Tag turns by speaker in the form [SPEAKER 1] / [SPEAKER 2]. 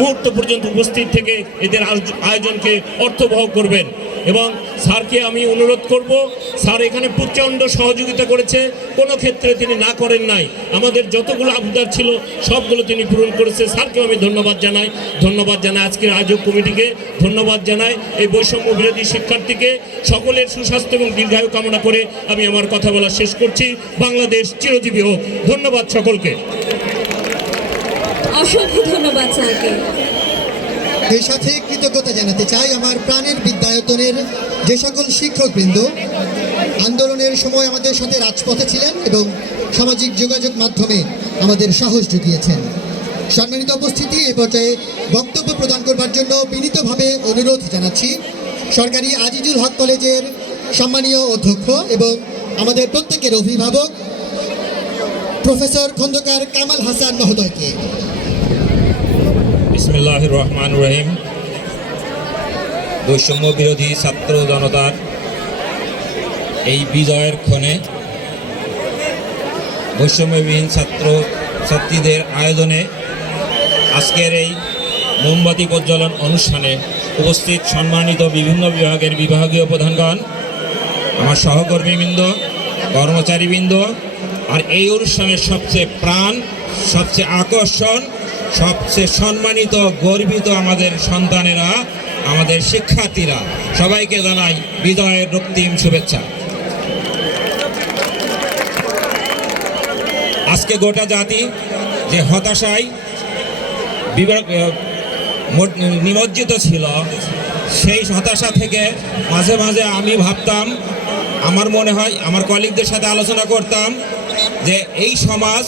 [SPEAKER 1] মুহূর্ত পর্যন্ত উপস্থিত থেকে এদের আয়োজনকে অর্থবহ করবেন। এবং স্যারকে আমি অনুরোধ করব, স্যার এখানে প্রচণ্ড সহযোগিতা করেছে, কোনো ক্ষেত্রে তিনি না করেন নাই। আমাদের যতগুলো আবদার ছিল, সবগুলো তিনি পূরণ করেছে। স্যারকেও আমি ধন্যবাদ জানাই। ধন্যবাদ জানাই আজকের আয়োজক কমিটিকে। ধন্যবাদ জানাই এই বৈষম্য বিরোধী শিক্ষার্থীকে। সকলের সুস্বাস্থ্য এবং দীর্ঘায়ু কামনা করে আমি আমার কথা বলা শেষ করছি। বাংলাদেশ চিরজীবী হোক। ধন্যবাদ সকলকে।
[SPEAKER 2] অসংখ্য ধন্যবাদ স্যারকে।
[SPEAKER 3] এই সাথে কৃতজ্ঞতা জানাতে চাই আমার প্রাণের বিদ্যায়তনের যে সকল শিক্ষকবৃন্দ। আন্দোলনের সময় আমাদের সাথে রাজপথে ছিলেন এবং সামাজিক যোগাযোগ মাধ্যমে আমাদের সাহস জুগিয়েছেন। সম্মানিত উপস্থিতি, এ পর্যায়ে বক্তব্য প্রদান করবার জন্য বিনীতভাবে অনুরোধ জানাচ্ছি। সরকারি আজিজুল হক কলেজের সম্মানীয় অধ্যক্ষ এবং আমাদের প্রত্যেকের অভিভাবক প্রফেসর খন্দকার কামাল হাসান মহোদয়কে।
[SPEAKER 4] বিসমুল্লাহ রহমান রহিম বৈষম্য বিরোধী ছাত্র জনতার এই বিজয়ের ক্ষণে বৈষম্যবিহীন ছাত্র ছাত্রীদের আয়োজনে আজকের এই মোমবাতি প্রজ্বলন অনুষ্ঠানে উপস্থিত সম্মানিত বিভিন্ন বিভাগের বিভাগীয় প্রধানগণ, আমার সহকর্মীবৃন্দ, কর্মচারীবৃন্দ, আর এই অনুষ্ঠানের সবচেয়ে প্রাণ, সবচেয়ে আকর্ষণ সবচেয়ে সম্মানিত, গর্বিত আমাদের সন্তানেরা, আমাদের শিক্ষার্থীরা। সবাইকে জানাই বিজয়ের রক্তিম শুভেচ্ছা। আজকে গোটা জাতি যে হতাশায় নিমজ্জিত ছিল, সেই হতাশা থেকে মাঝে মাঝে আমি ভাবতাম, আমার মনে হয়, আমার কলিগদের সাথে আলোচনা করতাম যে এই সমাজ